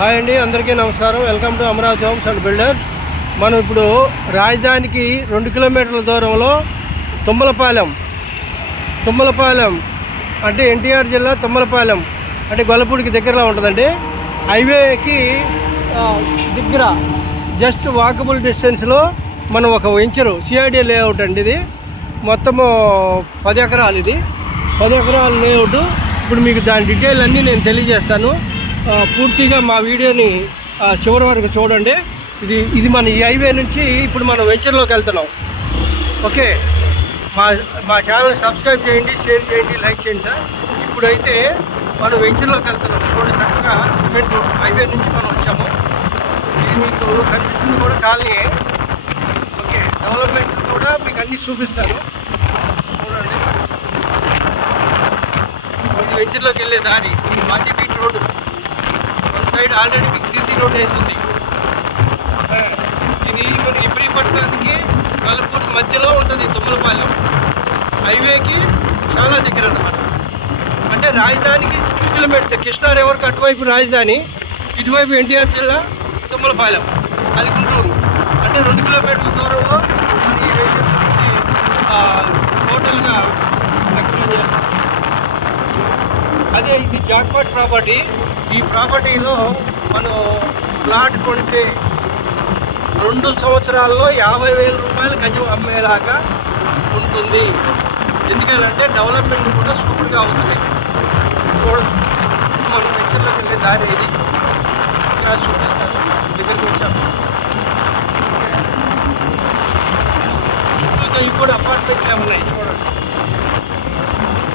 Hi అండి అందరికీ నమస్కారం. Welcome to Amaravati homes and builders. మనం ఇప్పుడు రాజధానికి రెండు కిలోమీటర్ల దూరంలో తుమ్మలపాలెం తుమ్మలపాలెం అంటే ఎన్టీఆర్ జిల్లా తుమ్మలపాలెం అంటే గొల్లపూడికి దగ్గరలో ఉంటుందండి. హైవేకి దగ్గర జస్ట్ వాకబుల్ డిస్టెన్స్లో మనం ఒక వెంచరు సిఐడి లేఅవుట్ అండి ఇది. మొత్తము పది ఎకరాలు ఇది. పది ఎకరాల లేఅవుట్. ఇప్పుడు మీకు దాని డీటెయిల్ అన్నీ నేను తెలియజేస్తాను. పూర్తిగా మా వీడియోని చివరి వరకు చూడండి. ఇది ఇది మన ఈ హైవే నుంచి ఇప్పుడు మనం వెంచర్లోకి వెళ్తున్నాం. ఓకే? మా మా ఛానల్ సబ్స్క్రైబ్ చేయండి షేర్ చేయండి లైక్ చేయండి సార్. ఇప్పుడైతే మనం వెంచర్లోకి వెళ్తున్నాం. చూడండి చక్కగా సిమెంట్ రోడ్ హైవే నుంచి మనం వచ్చాము. ఇది మీకు కనిపిస్తుంది కూడా కాలనీ. ఓకే? డెవలప్మెంట్ కూడా మీకు అన్ని చూపిస్తాను. చూడండి. ఇది వెంచర్లోకి వెళ్ళే దారి ఇది forty feet road one side already మీకు సీసీ రోడ్ వేసింది ఆ, ఇది మన ఇబ్రీపట్నానికి గొల్లపూడి మధ్యలో ఉంటుంది తుమ్మలపాలెం. హైవేకి చాలా దగ్గర అన్నమాట. అంటే రాజధానికి టూ కిలోమీటర్స్ కృష్ణా రివర్కి అటువైపు రాజధాని ఇటువైపు ఎన్టీఆర్ జిల్లా తుమ్మలపాలెం. అది గుంటూరు. అంటే రెండు కిలోమీటర్ల దూరంలో మన ఈ వెంచర్ నుంచి టోటల్గా అదే ఇది జాక్పాట్ ప్రాపర్టీ. ఈ ప్రాపర్టీలో మనం ప్లాట్ కొంటే రెండు సంవత్సరాల్లో యాభై వేల రూపాయలు గజం అమ్మేలాగా ఉంటుంది. ఎందుకంటే డెవలప్మెంట్ కూడా సూపర్గా అవుతుంది చూడండి మన పిక్చర్లోకి వెళ్ళే దారి ఇది చూపిస్తాను. దగ్గరికి వచ్చాము చుట్టూతో ఇవి కూడా అపార్ట్మెంట్లే ఉన్నాయి. చూడండి.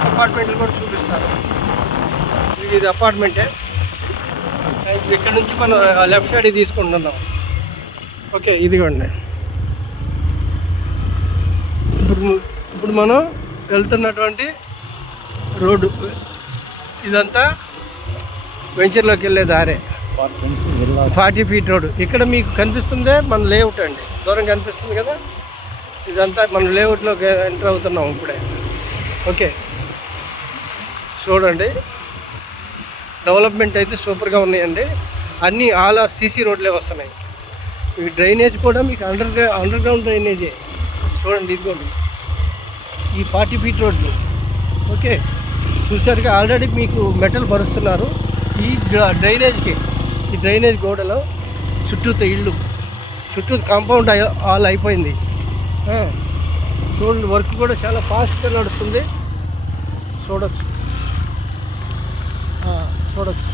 అపార్ట్మెంట్లు కూడా చూపిస్తారు ఇది ఇది అపార్ట్మెంటే. ఇక్కడ నుంచి మనం లెఫ్ట్ సైడ్ తీసుకుంటున్నాం. ఓకే ఇదిగోండి. ఇప్పుడు ఇప్పుడు మనం వెళ్తున్నటువంటి రోడ్డు ఇదంతా వెంచర్లోకి వెళ్ళే దారే. ఫార్టీ ఫీట్ రోడ్ ఇక్కడ మీకు కనిపిస్తుందే మన లేఅవుట్ అండి. దూరం కనిపిస్తుంది కదా? ఇదంతా మన లేఅవుట్లోకి ఎంటర్ అవుతున్నాం ఇప్పుడే. ఓకే. చూడండి. డెవలప్మెంట్ అయితే సూపర్గా ఉన్నాయండి. అన్నీ ఆల్ ఆర్ సీసీ రోడ్లే వస్తున్నాయి. ఈ డ్రైనేజ్ కూడా మీకు అండర్ అండర్ గ్రౌండ్ డ్రైనేజే. చూడండి ఇదిగోండి. ఈ ఫార్టీ ఫీట్ రోడ్లు. ఓకే. చూసారుగా ఆల్రెడీ మీకు మెటల్ పరుస్తున్నారు. ఈ డ్రైనేజ్కి ఈ డ్రైనేజ్ గోడలో చుట్టూత ఇల్లు. చుట్టూ కాంపౌండ్ అయి- ఆల్ అయిపోయింది. చూడండి వర్క్ కూడా చాలా ఫాస్ట్గా నడుస్తుంది. చూడొచ్చు. చూడొచ్చు.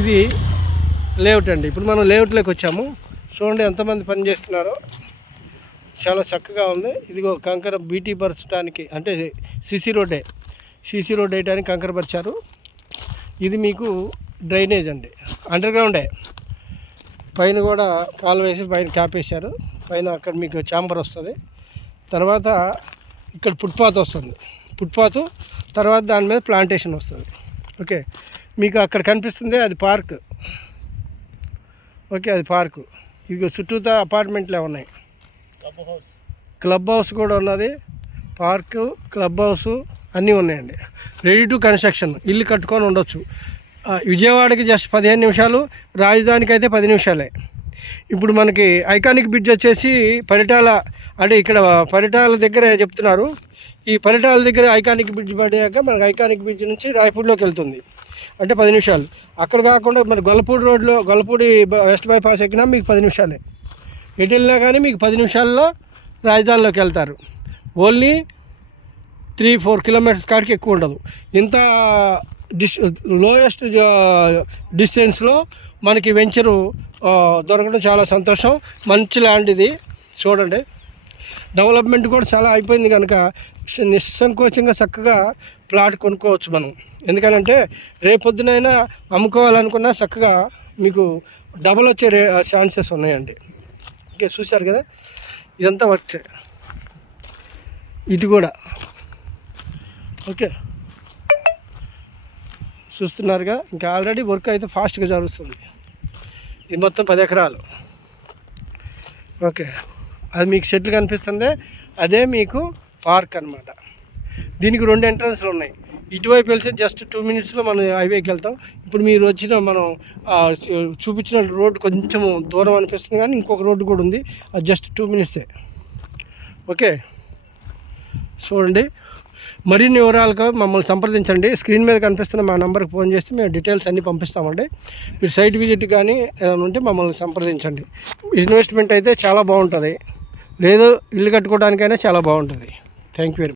ఇది లేఅవుట్ అండి. ఇప్పుడు మనం లేఅవుట్లోకి వచ్చాము. చూడండి ఎంతమంది పని చేస్తున్నారో. చాలా చక్కగా ఉంది. ఇదిగో కంకర బీటీ పరచడానికి అంటే సిసి రోడ్డే సిసి రోడ్ వేయడానికి కంకర పరిచారు. ఇది మీకు డ్రైనేజ్ అండి. అండర్ గ్రౌండే పైన కూడా కాలు వేసి పైన క్యాప్ వేశారు. పైన అక్కడ మీకు ఛాంబర్ వస్తుంది. తర్వాత ఇక్కడ ఫుట్పాత్ వస్తుంది. ఫుట్పాత్ తర్వాత దాని మీద ప్లాంటేషన్ వస్తుంది. ఓకే? మీకు అక్కడ కనిపిస్తుంది అది పార్క్. ఓకే అది పార్కు. ఇదిగో చుట్టూతా అపార్ట్మెంట్లే ఉన్నాయి. క్లబ్ హౌస్ కూడా ఉన్నది. పార్కు క్లబ్ హౌస్ అన్నీ ఉన్నాయండి. రెడీ టు కన్స్ట్రక్షన్ ఇల్లు కట్టుకొని ఉండొచ్చు. విజయవాడకి జస్ట్ పదిహేను నిమిషాలు రాజధానికి అయితే పది నిమిషాలే. ఇప్పుడు మనకి ఐకానిక్ బ్రిడ్జ్ వచ్చేసి పరిటాల అంటే ఇక్కడ పరిటాల దగ్గర చెప్తున్నారు. ఈ పరిటాల దగ్గర ఐకానిక్ బ్రిడ్జ్ పడ్డాక మనకి ఐకానిక్ బ్రిడ్జ్ నుంచి రాయపూడిలోకి వెళ్తుంది. అంటే పది నిమిషాలు. అక్కడ కాకుండా మన గొల్లపూడి రోడ్లో గొల్లపూడి బ- వెస్ట్ బైపాస్ ఎక్కినా మీకు పది నిమిషాలే. ఎటు వెళ్ళినా కానీ మీకు పది నిమిషాల్లో రాజధానిలోకి వెళ్తారు. ఓన్లీ త్రీ ఫోర్ కిలోమీటర్స్ కాడికి ఎక్కువ ఉండదు. ఇంత డిస్ లోయెస్ట్ డిస్టెన్స్లో మనకి వెంచరు దొరకడం చాలా సంతోషం. మంచి ల్యాండ్ ఇది. చూడండి. డెవలప్మెంట్ కూడా చాలా అయిపోయింది కనుక నిస్సంకోచంగా చక్కగా ప్లాట్ కొనుక్కోవచ్చు మనం. ఎందుకనంటే రేపొద్దునైనా అమ్ముకోవాలనుకున్నా చక్కగా మీకు డబల్ వచ్చే రే ఛాన్సెస్ ఉన్నాయండి. ఓకే చూశారు కదా? ఇదంతా వర్క్ ఇటు కూడా. ఓకే. చూస్తున్నారుగా. ఇంకా ఆల్రెడీ వర్క్ అయితే ఫాస్ట్గా జరుగుతుంది. ఇది మొత్తం పది ఎకరాలు. ఓకే. అది మీకు షెడ్లు కనిపిస్తుంది. అదే మీకు పార్క్ అన్నమాట. దీనికి రెండు ఎంట్రన్స్లు ఉన్నాయి. ఇటువైపు వెళ్తే జస్ట్ టూ మినిట్స్లో మనం హైవేకి వెళ్తాం. ఇప్పుడు మీరు వచ్చిన మనం చూపించిన రోడ్డు కొంచెం దూరం అనిపిస్తుంది కానీ ఇంకొక రోడ్డు కూడా ఉంది. అది జస్ట్ టూ మినిట్సే. ఓకే. చూడండి. మరిన్ని వివరాలకు మమ్మల్ని సంప్రదించండి. స్క్రీన్ మీద కనిపిస్తున్న మా నెంబర్కి ఫోన్ చేస్తే మేము డీటెయిల్స్ అన్నీ పంపిస్తామండి. మీరు సైట్ విజిట్ కానీ ఏమైనా ఉంటే మమ్మల్ని సంప్రదించండి. ఇన్వెస్ట్మెంట్ అయితే చాలా బాగుంటుంది. లేదు ఇల్లు కట్టుకోవడానికైనా చాలా బాగుంటుంది. Thank you very